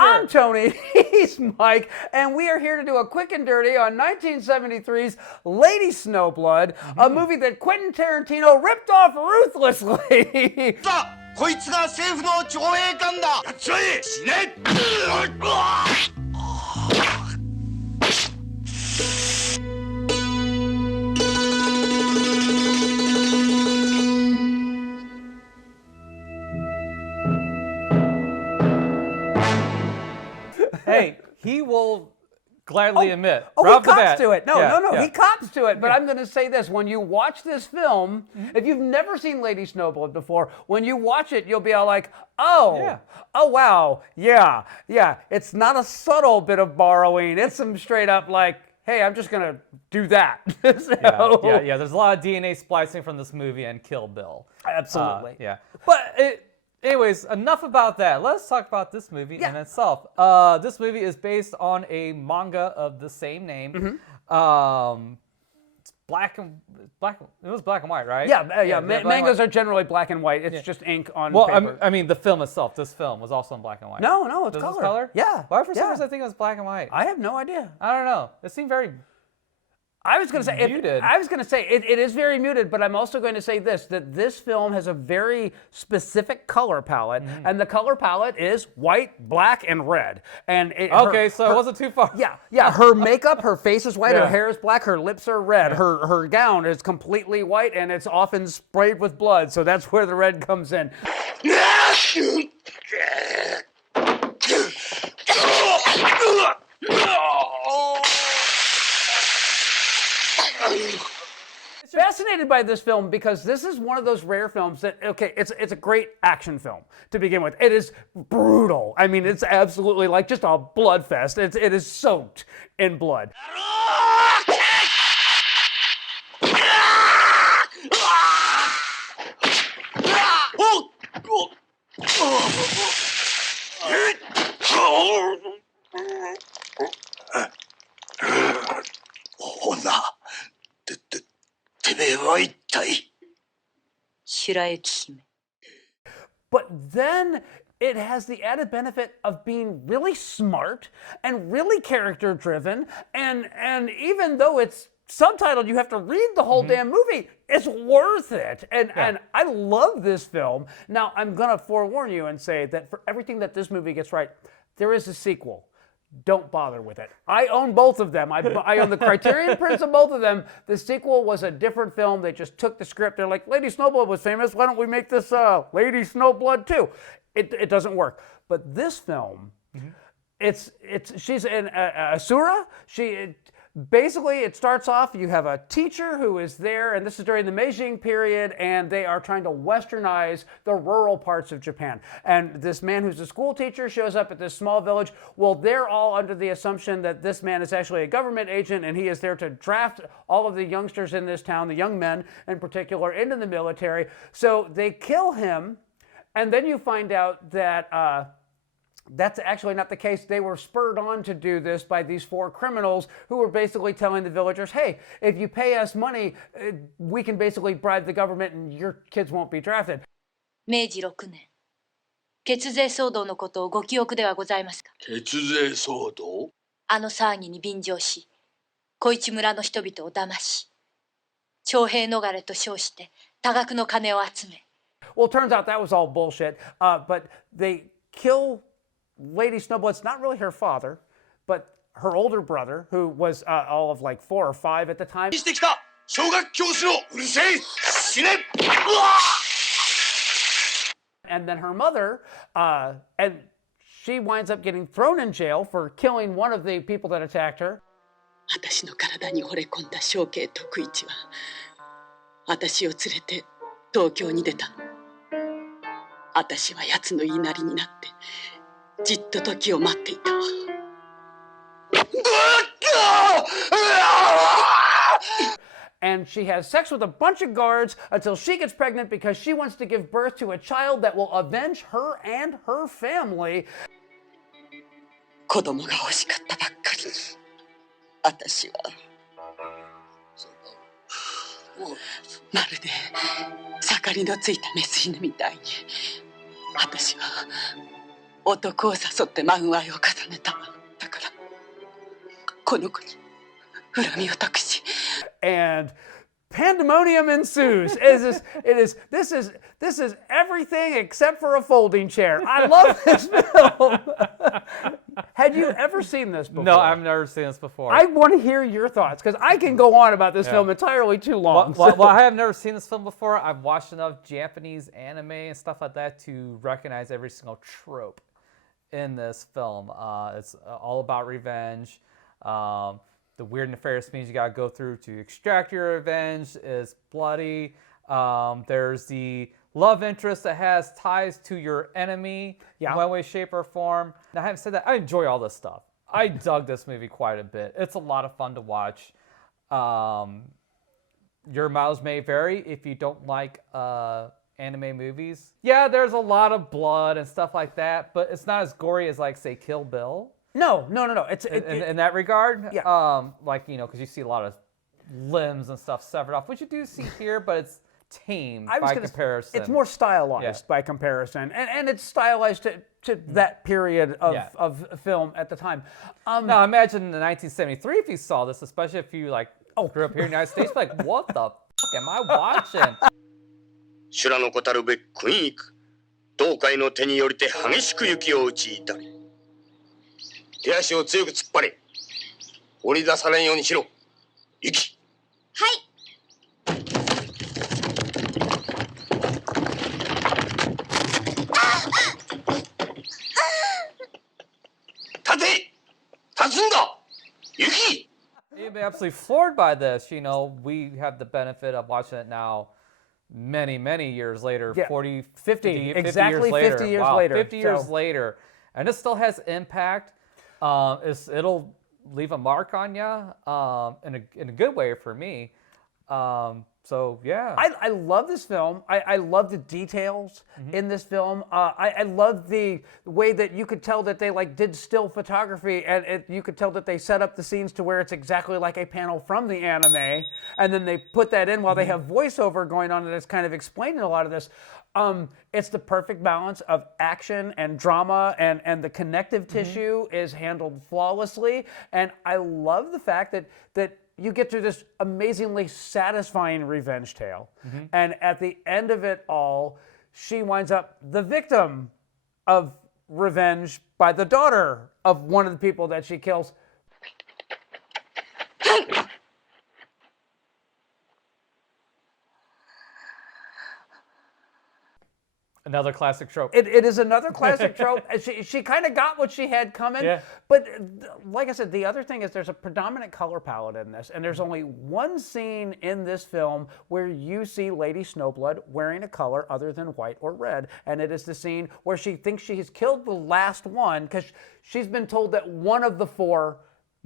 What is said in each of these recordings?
I'm Tony, he's Mike, and we are here to do a quick and dirty on 1973's Lady Snowblood, a movie that Quentin Tarantino ripped off ruthlessly. こいつが政府の徴兵官だ。やっちまえ。死ね。Hey, he will gladly admit. Oh, right he cops to it. No, yeah. he cops to it. But I'm going to say this. When you watch this film, if you've never seen Lady Snowblood before, when you watch it, you'll be all like, oh, oh, wow, yeah. It's not a subtle bit of borrowing. It's some straight up like, hey, I'm just going to do that. So, yeah. There's a lot of DNA splicing from this movie and Kill Bill. Absolutely. But anyways, enough about that. Let's talk about this movie in itself. This movie is based on a manga of the same name. It's black and it was black and white, right? Yeah. Mangas are generally black and white. It's just ink on paper. I mean, the film itself. This film was also in black and white. No, it's Does color. This color. Yeah. Why for some reason I think it was black and white? I have no idea. I don't know. It seemed very. I was going to say muted. It is very muted, but I'm also going to say that this film has a very specific color palette, and the color palette is white, black, and red. And it wasn't too far. Yeah. Her makeup, her face is white, her hair is black, her lips are red, her gown is completely white, and it's often sprayed with blood. So that's where the red comes in. Fascinated by this film because this is one of those rare films that, it's a great action film to begin with. It is brutal. I mean, it's absolutely like just a blood fest. It is soaked in blood. But then it has the added benefit of being really smart and really character driven, and even though it's subtitled, you have to read the whole damn movie. It's worth it. And I love this film. Now, I'm going to forewarn you and say that for everything that this movie gets right, there is a sequel. Don't bother with it. I own both of them. I own the Criterion prints of both of them. The sequel was a different film. They just took the script. They're like, Lady Snowblood was famous. Why don't we make this Lady Snowblood too? It doesn't work. But this film, she's an Asura. Basically, it starts off, you have a teacher who is there, and this is during the Meiji period, and they are trying to westernize the rural parts of Japan. And this man who's a school teacher shows up at this small village. Well, they're all under the assumption that this man is actually a government agent, and he is there to draft all of the youngsters in this town, the young men in particular, into the military. So they kill him, and then you find out that that's actually not the case. They were spurred on to do this by these four criminals who were basically telling the villagers, hey, if you pay us money, we can basically bribe the government and your kids won't be drafted. 明治6年、血税騒動のことをご記憶ではございますか？血税騒動？あの騒ぎに便乗し、小市村の人々を騙し、徴兵逃れと称して多額の金を集め。Well, it turns out that was all bullshit, but they kill Lady Snowblood. It's not really her father, but her older brother, who was all of like 4 or 5 at the time. And then her mother, and she winds up getting thrown in jail for killing one of the people that attacked her. 私の体に惚れ込んだ正慶徳一は、私を連れて東京に出たの。私は奴の言いなりになって。じっと時を待っていたわ。And she has sex with a bunch of guards until she gets pregnant because she wants to give birth to a child that will avenge her and her family. 子供が欲しかったばっかりに、私はまるで盛りのついたメス犬みたいに、私は男を誘ってマグワイを重ねた。だからこの子に恨みを託し。 And pandemonium ensues. This is everything except for a folding chair. I love this film. Had you ever seen this before? No, I've never seen this before. I want to hear your thoughts because I can go on about this film entirely too long. Well, I have never seen this film before. I've watched enough Japanese anime and stuff like that to recognize every single trope in this film. It's all about revenge. The weird, nefarious means you gotta go through to extract your revenge is bloody. There's the love interest that has ties to your enemy in one way, shape, or form. Now, having said that, I enjoy all this stuff. I dug this movie quite a bit. It's a lot of fun to watch. Your mileage may vary if you don't like anime movies. Yeah, there's a lot of blood and stuff like that, but it's not as gory as, like, say, Kill Bill. No. It's in that regard, yeah. Like, you know, because you see a lot of limbs and stuff severed off, which you do see here, but it's tame by comparison. It's more stylized by comparison, and it's stylized to that period of film at the time. Now, imagine in 1973 if you saw this, especially if you grew up here in the United States, like, what the fuck am I watching? 修羅のこたるべく食いに行く。東海の手によりて激しく雪を打ちいたり。手足を強く突っ張れ。折り出されんようにしろ。ユキ。はい。立て。立つんだ。ユキ。 You'd be absolutely floored by this. You know, we have the benefit of watching it now many years later, 40, 50 exactly years later. 50 years wow, later. 50 years later. And it still has impact. It'll leave a mark on you in a good way for me. So, yeah. I love this film. I love the details in this film. I love the way that you could tell that they did still photography, and you could tell that they set up the scenes to where it's exactly like a panel from the anime, and then they put that in while they have voiceover going on and it's kind of explaining a lot of this. It's the perfect balance of action and drama, and the connective tissue is handled flawlessly. And I love the fact that you get through this amazingly satisfying revenge tale. And at the end of it all, she winds up the victim of revenge by the daughter of one of the people that she kills. Another classic trope. It is another classic trope. She kind of got what she had coming. But like I said, the other thing is there's a predominant color palette in this. And there's only one scene in this film where you see Lady Snowblood wearing a color other than white or red. And it is the scene where she thinks she has killed the last one because she's been told that one of the four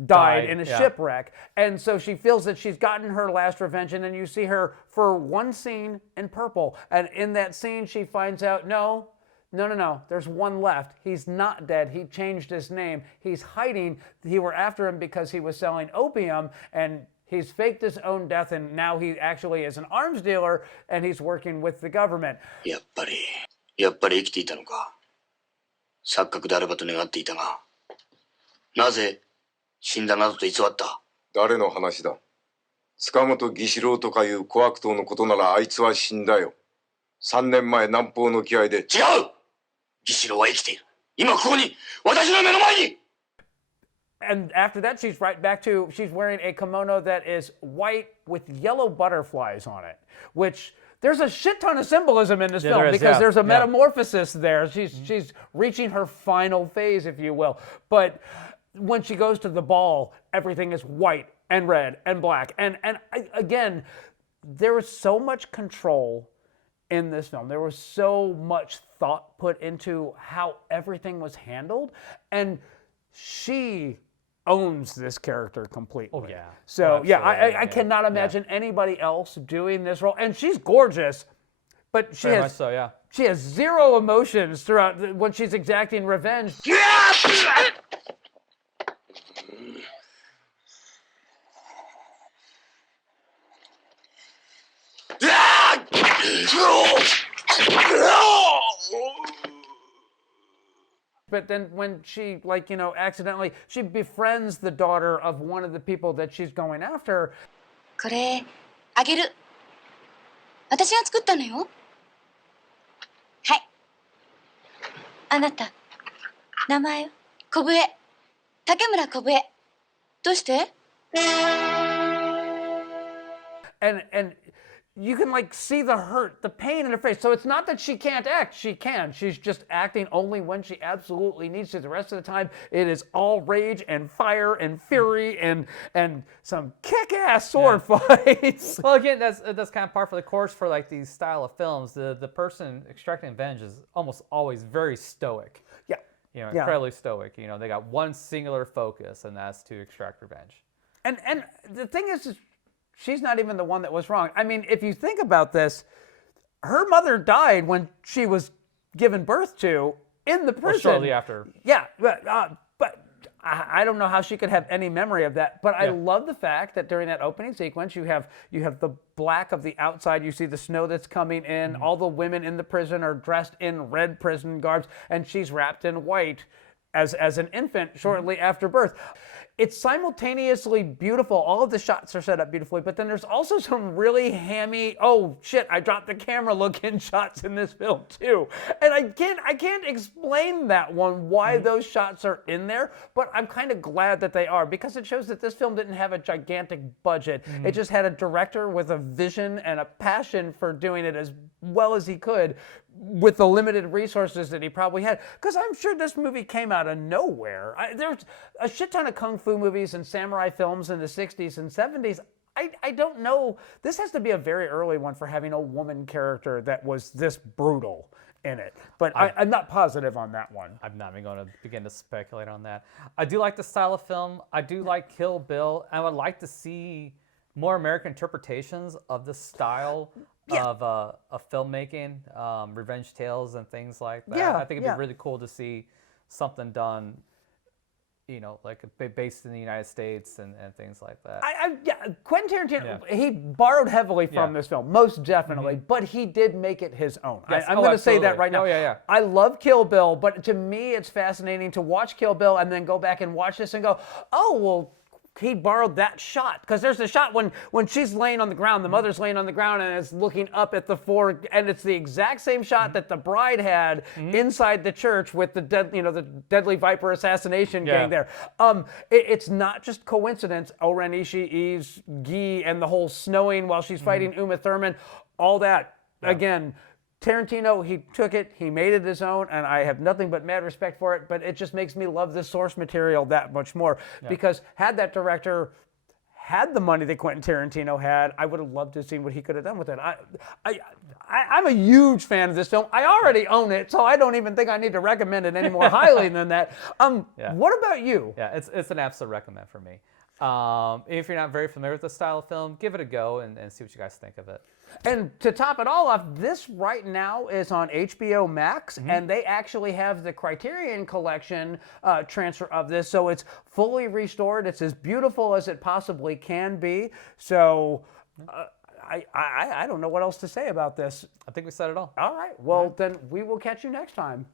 died in a shipwreck. And so she feels that she's gotten her last revenge, and then you see her for one scene in purple. And in that scene, she finds out, no, there's one left. He's not dead. He changed his name. He's hiding. He were after him because he was selling opium, and he's faked his own death, and now he actually is an arms dealer, and he's working with the government. やっぱり生きていたのか。錯覚であればと願っていたが、なぜ死んだなどと偽った。誰の話だ。塚本義四郎とかいう小悪党のことならあいつは死んだよ。3年前南方の気合で。違う。義四郎は生きている。今ここに、私の目の前に。And after that, she's right back to, she's wearing a kimono that is white with yellow butterflies on it, which there's a shit ton of symbolism in this film because there's a metamorphosis there. She's reaching her final phase, if you will. But when she goes to the ball, everything is white and red and black. And again, there was so much control in this film. There was so much thought put into how everything was handled. And she owns this character completely. Oh, yeah. So, I cannot imagine anybody else doing this role. And she's gorgeous, but she Very much so, yeah. She has zero emotions throughout when she's exacting revenge. But then when she, like, accidentally, she befriends the daughter of one of the people that she's going after. これあげる。私が作ったのよ。はい。あなた名前は小笛。竹村小笛。どうして？ And you can like see the hurt, the pain in her face. So it's not that she can't act. She can. She's just acting only when she absolutely needs to. The rest of the time, it is all rage and fire and fury and some kick-ass sword fights. Well, again, that's kind of par for the course for like these style of films. The person extracting revenge is almost always very stoic. Yeah. Incredibly stoic. They got one singular focus, and that's to extract revenge. And the thing is she's not even the one that was wrong. I mean, if you think about this, her mother died when she was given birth to in the prison. Shortly after. Yeah, but I don't know how she could have any memory of that. But I love the fact that during that opening sequence, you have the black of the outside. You see the snow that's coming in. All the women in the prison are dressed in red prison garbs, and she's wrapped in white as an infant shortly after birth. It's simultaneously beautiful. All of the shots are set up beautifully, but then there's also some really hammy, oh shit, I dropped the camera looking shots in this film too. And I can't explain that one, why those shots are in there, but I'm kind of glad that they are because it shows that this film didn't have a gigantic budget. It just had a director with a vision and a passion for doing it as well as he could with the limited resources that he probably had. Because I'm sure this movie came out of nowhere. There's a shit ton of kung fu movies and samurai films in the 60s and 70s. I don't know. This has to be a very early one for having a woman character that was this brutal in it. But I'm not positive on that one. I'm not even going to begin to speculate on that. I do like the style of film. I do like Kill Bill. I would like to see more American interpretations of the style of filmmaking, revenge tales and things like that. Yeah, I think it'd be really cool to see something done, like based in the United States and things like that. Quentin Tarantino, he borrowed heavily from this film, most definitely, but he did make it his own. Yes. I'm going to say that right now. Oh, yeah. I love Kill Bill, but to me it's fascinating to watch Kill Bill and then go back and watch this and go, oh, well, he borrowed that shot. Because there's a shot when she's laying on the ground, the mother's laying on the ground and is looking up at the four, and it's the exact same shot that the bride had inside the church with the the deadly Viper assassination gang there. It's not just coincidence. O-Ren Ishii, Eves, Guy, and the whole snowing while she's fighting Uma Thurman, all that. Again, Tarantino, he took it, he made it his own, and I have nothing but mad respect for it, but it just makes me love the source material that much more. Because had that director had the money that Quentin Tarantino had, I would have loved to see what he could have done with it. I'm a huge fan of this film. I already own it, so I don't even think I need to recommend it any more highly than that. What about you? Yeah, it's an absolute recommend for me. If you're not very familiar with the style of film, give it a go and see what you guys think of it. And to top it all off, this right now is on HBO Max, and they actually have the Criterion Collection transfer of this, so it's fully restored. It's as beautiful as it possibly can be. So I don't know what else to say about this. I think we said it all. All right. Well, then we will catch you next time.